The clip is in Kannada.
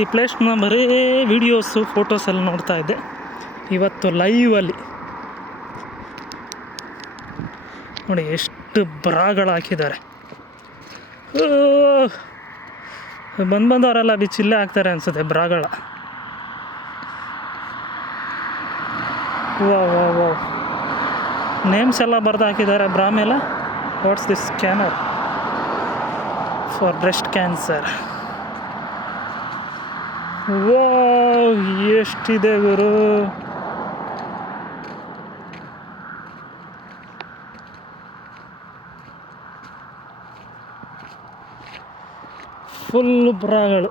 ಈ ಪ್ಲೇಸ್ನ ಬರೀ ವೀಡಿಯೋಸು ಫೋಟೋಸ್ ಎಲ್ಲ ನೋಡ್ತಾ ಇದ್ದೆ. ಇವತ್ತು ಲೈವಲ್ಲಿ ನೋಡಿ ಎಷ್ಟು ಬ್ರಾಗಳು ಹಾಕಿದ್ದಾರೆ. ಬಂದವರೆಲ್ಲ ಬಿಚ್ಚಿಲ್ಲೇ ಹಾಕ್ತಾರೆ ಅನಿಸುತ್ತೆ ಬ್ರಾಗಳ. ವಾ ವಾ ವಾ, ನೇಮ್ಸ್ ಎಲ್ಲ ಬರೆದು ಹಾಕಿದ್ದಾರೆ ಬ್ರಾ ಮೇಲೆ. What's this scanner for breast cancer. ವಾ, ಎಷ್ಟಿದೆ ಗುರು. ಫುಲ್ ಬ್ರಾಗಳು.